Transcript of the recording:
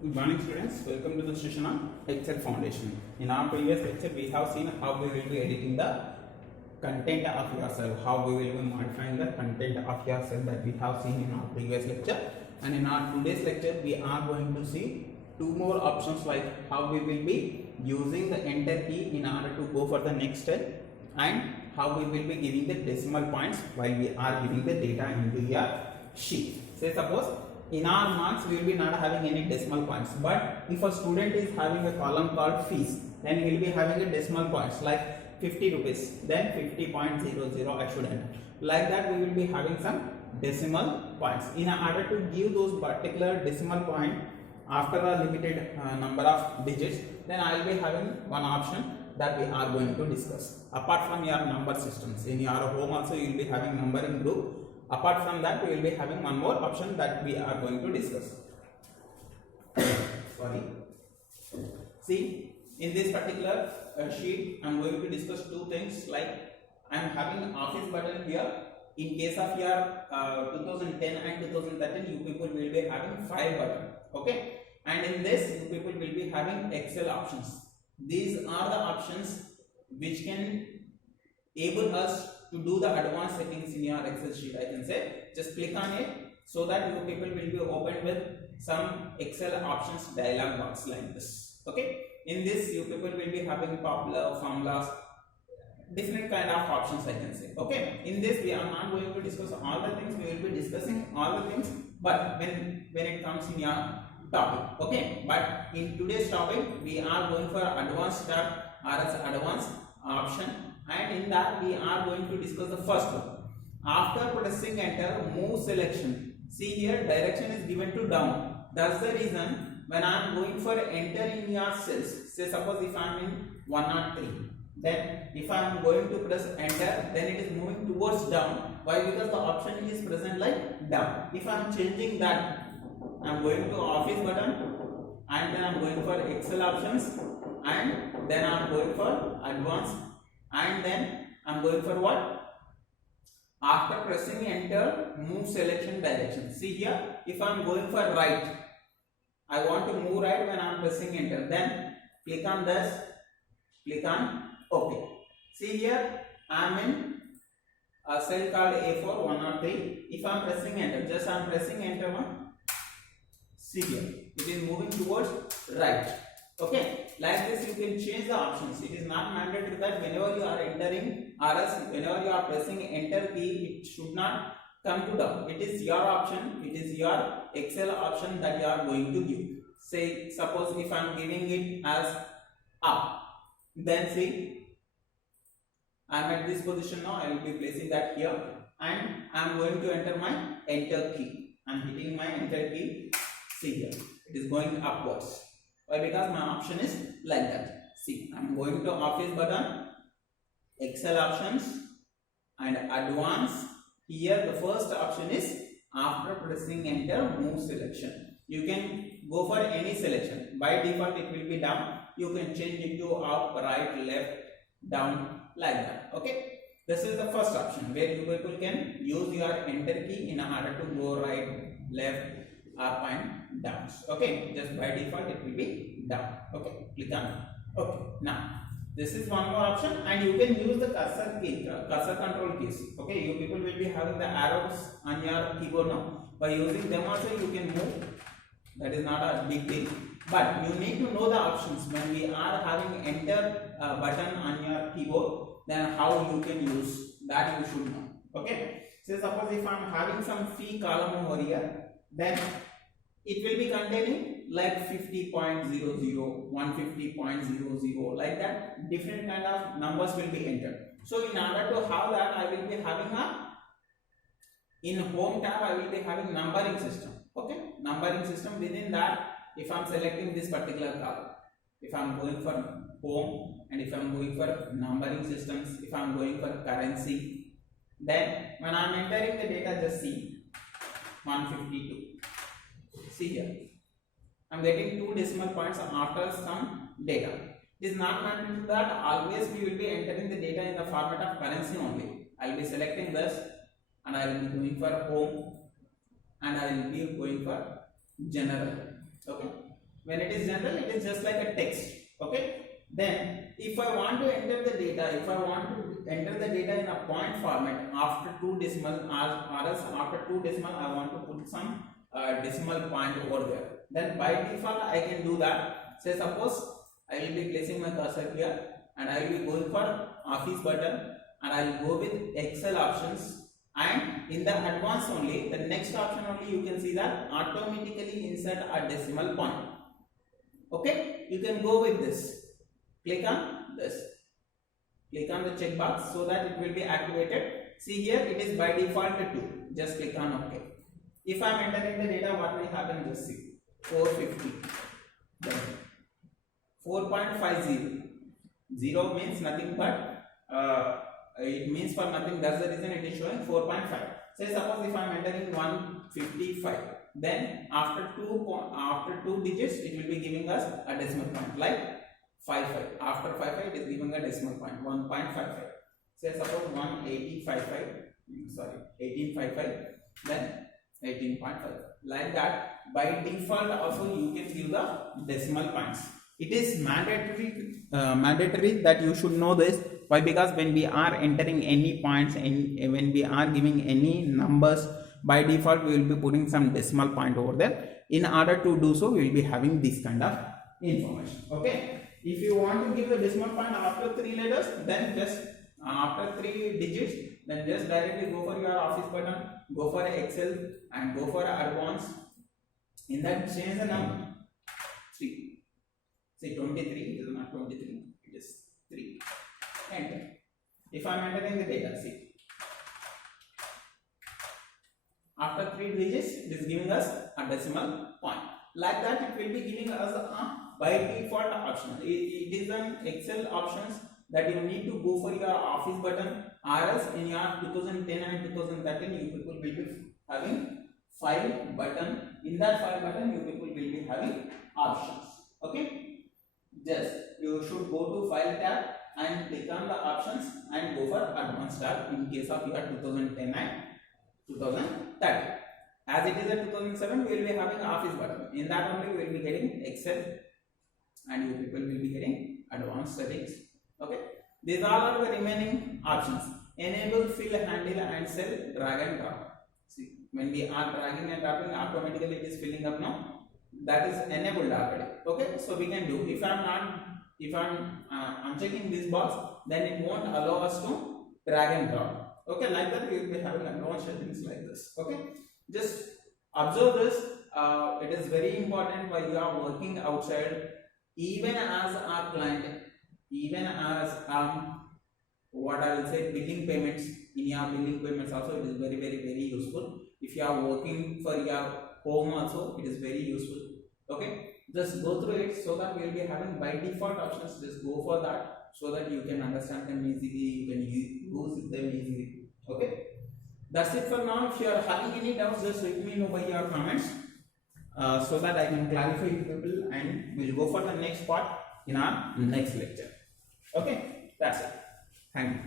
Good morning students, welcome to the session on Excel Foundation. In our previous lecture we have seen how we will be editing the content of your cell, how we will be modifying the content of your cell that we have seen in our previous lecture. And in our today's lecture we are going to see two more options, like how we will be using the enter key in order to go for the next step, and how we will be giving the decimal points while we are giving the data into your sheet. Say suppose in our marks we will be not having any decimal points, but if a student is having a column called fees, then he will be having a decimal points like 50 rupees, then 50.00 I should enter. Like that we will be having some decimal points. In order to give those particular decimal point after a limited number of digits, then I will be having one option that we are going to discuss. Apart from your number systems, in your home also you will be having numbering group. Apart from that, we will be having one more option that we are going to discuss. Sorry. See, in this particular sheet, I am going to discuss two things, like I am having an office button here. In case of your 2010 and 2013, you people will be having file button. Okay. And in this, you people will be having Excel options. These are the options which can able us to do the advanced settings in your Excel sheet. I can say just click on it so that you people will be opened with some Excel options dialog box like this. Okay, in this you people will be having popular formulas, different kind of options I can say. Okay, in this we are not going to discuss all the things, we will be discussing all the things, but when it comes in your topic. Okay, but in today's topic we are going for advanced tab or as advanced option, and in that we are going to discuss the first one. After pressing enter, move selection. See here, direction is given to down. That's the reason when I am going for enter in your cells, say suppose if I am in 103, then if I am going to press enter, then it is moving towards down. Why? Because the option is present like down. If I am changing that, I am going to office button, and then I am going for Excel options, and then I am going for advanced, and then I am going for what? After pressing enter, move selection direction. See here, if I am going for right, I want to move right when I am pressing enter, then click on this, click on OK. See here, I am in a cell called A4 103. If I am pressing enter, just I am pressing enter one. See here, it is moving towards right. Okay, like this you can change the options. It is not mandatory that whenever you are entering or else whenever you are pressing enter key, it should not come to down. It is your option, it is your Excel option that you are going to give. Say suppose if I am giving it as up, then see I am at this position now, I will be placing that here, and I am going to enter my enter key. I am hitting my enter key. See here, it is going upwards. Why? Because my option is like that. See, I am going to office button, Excel options, and advanced. Here the first option is after pressing enter, move selection. You can go for any selection. By default it will be down. You can change it to up, right, left, down, like that. Okay. This is the first option where you people can use your enter key in order to go right, left, up and down. Okay, just by default it will be down. Okay, click on it. Okay, now this is one more option, and you can use the cursor key, cursor control keys. Okay, you people will be having the arrows on your keyboard now. By using them also you can move. That is not a big deal, but you need to know the options when we are having enter button on your keyboard. Then how you can use that you should know. Okay, so suppose if I am having some fee column over here, then it will be containing like 50.00, 150.00, like that. Different kind of numbers will be entered. So in order to have that, I will be having in home tab I will be having numbering system. Okay, numbering system. Within that, if I am selecting this particular column, if I am going for home, and if I am going for numbering systems, if I am going for currency, then when I am entering the data, just see 152. See here, I am getting 2 decimal points after some data. It is not mandatory that always we will be entering the data in the format of currency only. I will be selecting this, and I will be going for home, and I will be going for general. Okay, When it is general, it is just like a text. Okay. Then if I want to enter the data, if I want to enter the data in a point format after 2 decimal or else after 2 decimal I want to put some decimal point over there, then by default I can do that. Say suppose I will be placing my cursor here and I will be going for office button and I will go with Excel options, and in the advanced only, the next option only you can see that automatically insert a decimal point. Okay, you can go with this. Click on this. Click on the checkbox so that it will be activated. See here, it is by default 2. Just click on OK. If I am entering the data, what will happen? Just see. 450. Then 4.50. 0 means nothing but it means for nothing. That's the reason it is showing 4.5. Say suppose if I am entering 155, then after two digits it will be giving us a decimal point like 55. After 55 it is giving a decimal point 1.55. Say suppose 1855, then 18.5. Like that, by default also you can give the decimal points. It is mandatory that you should know this. Why? Because when we are entering any points and when we are giving any numbers, by default we will be putting some decimal point over there. In order to do so, we will be having this kind of information. Okay. If you want to give the decimal point after 3 letters, then just after 3 digits, then just directly go for your office button, go for Excel and go for advanced. In that, change the number 3. Say 23, it is not 23, it is 3. Enter. If I am entering the data, see. After 3 digits, it is giving us a decimal point. Like that, it will be giving us a by default option. It is an Excel options that you need to go for your office button, or else in your 2010 and 2013 you people will be having file button. In that file button, you people will be having options. Okay. Just you should go to file tab and click on the options and go for advanced tab in case of your 2010 and 2013. As it is a 2007, we will be having office button. In that only we will be getting Excel and you people will be getting advanced settings. Okay. These all are the remaining options. Enable, fill, handle and cell, drag and drop. See, when we are dragging and dropping, automatically it is filling up now. That is enabled already. Okay, so we can do. If I'm unchecking this box, then it won't allow us to drag and drop. Okay, like that we will be having advanced settings like this. Okay, just observe this. It is very important while you are working outside. Even as our client, even as what I will say, billing payments. In your billing payments also, it is very useful. If you are working for your home also, it is very useful. Okay, just go through it so that we will be having by default options. Just go for that so that you can understand them easily, you can use them easily. Okay, that's it for now. If you are having any doubts, just let me know by your comments so that I can clarify to people, and we'll go for the next part in our next lecture. Okay, that's it. Thank you.